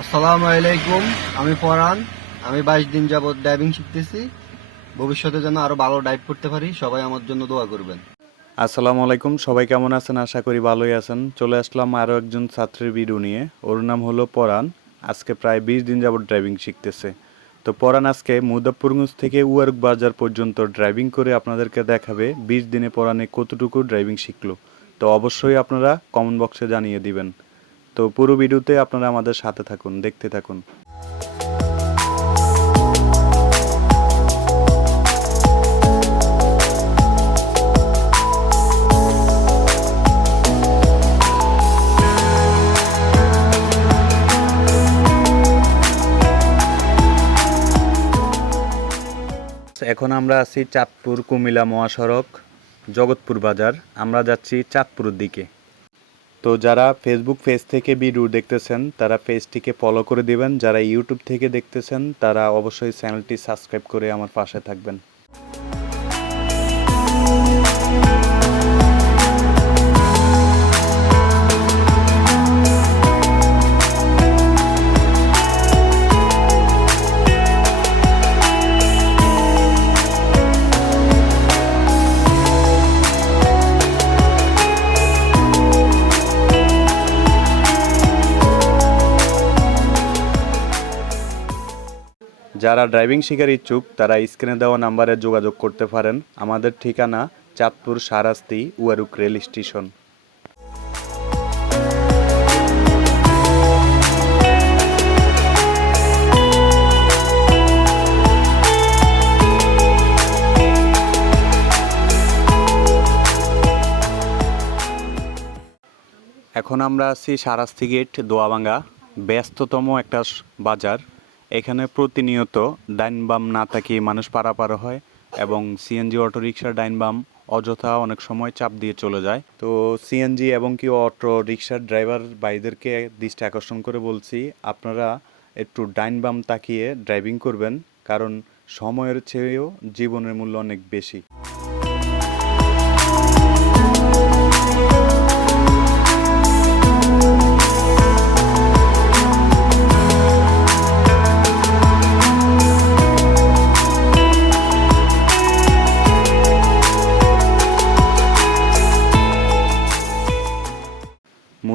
আসসালামু আলাইকুম, আমি ফরহান। আমি বাইশ দিন যাবৎ ডাইভিং শিখতেছি। ভবিষ্যতে যেন আরও ভালো ডাইভ করতে পারি, সবাই আমার জন্য দোয়া করবেন। আসসালামু আলাইকুম, সবাই কেমন আছেন? আশা করি ভালোই আছেন। চলে আসলাম আরও একজন ছাত্রের ভিডিও নিয়ে। ওর নাম হলো পরাণ। আজকে প্রায় বিশ দিন যাবত ড্রাইভিং শিখতেছে। তো পরাণ, আজকে মুদাফরগঞ্জ থেকে উয়ারক বাজার পর্যন্ত ড্রাইভিং করে আপনাদেরকে দেখাবে বিশ দিনে পরাণে কতটুকু ড্রাইভিং শিখলো। তো অবশ্যই আপনারা কমেন্ট বক্সে জানিয়ে দিবেন। তো পুরো ভিডিওতে আপনারা আমাদের সাথে থাকুন, দেখতে থাকুন। এখন আমরা আছি চাঁদপুর কুমিলা মহাসড়ক, জগৎপুর বাজার। আমরা যাচ্ছি চাঁদপুরের দিকে। তো যারা ফেসবুক পেজ থেকে ভিডিও দেখতেছেন, তারা পেজটিকে ফলো করে দিবেন। যারা ইউটিউব থেকে দেখতেছেন, তারা অবশ্যই চ্যানেলটি সাবস্ক্রাইব করে আমার পাশে থাকবেন। যারা ড্রাইভিং শেখার ইচ্ছুক, তারা স্ক্রিনে দেওয়া নাম্বারে যোগাযোগ করতে পারেন। আমাদের ঠিকানা চাঁদপুর সারাস্তি উয়ারুক রেল স্টেশন। এখন আমরা আছি সারাস্তি গেট, দোয়াবাঙ্গা, ব্যস্ততম একটা বাজার। এখানে প্রতিনিয়ত ডাইন বাম না তাকিয়ে মানুষ পারাপার হয় এবং সিএনজি অটো রিক্সার ডাইন বাম অযথা অনেক সময় চাপ দিয়ে চলে যায়। তো সিএনজি এবং কি অটো রিক্সার ড্রাইভার ভাইদেরকে দৃষ্টি আকর্ষণ করে বলছি, আপনারা একটু ডাইন বাম তাকিয়ে ড্রাইভিং করবেন, কারণ সময়ের চেয়েও জীবনের মূল্য অনেক বেশি।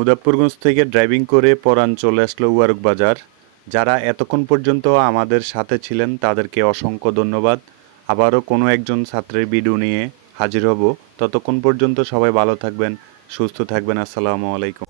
মুজাফরগঞ্জ থেকে ড্রাইভিং করে পরাণ চলে আসলো ওয়ারুক বাজার। যারা এতক্ষণ পর্যন্ত আমাদের সাথে ছিলেন, তাদেরকে অসংখ্য ধন্যবাদ। আবারও কোনো একজন ছাত্রের ভিডিও নিয়ে হাজির হব। ততক্ষণ পর্যন্ত সবাই ভালো থাকবেন, সুস্থ থাকবেন। আসসালামু আলাইকুম।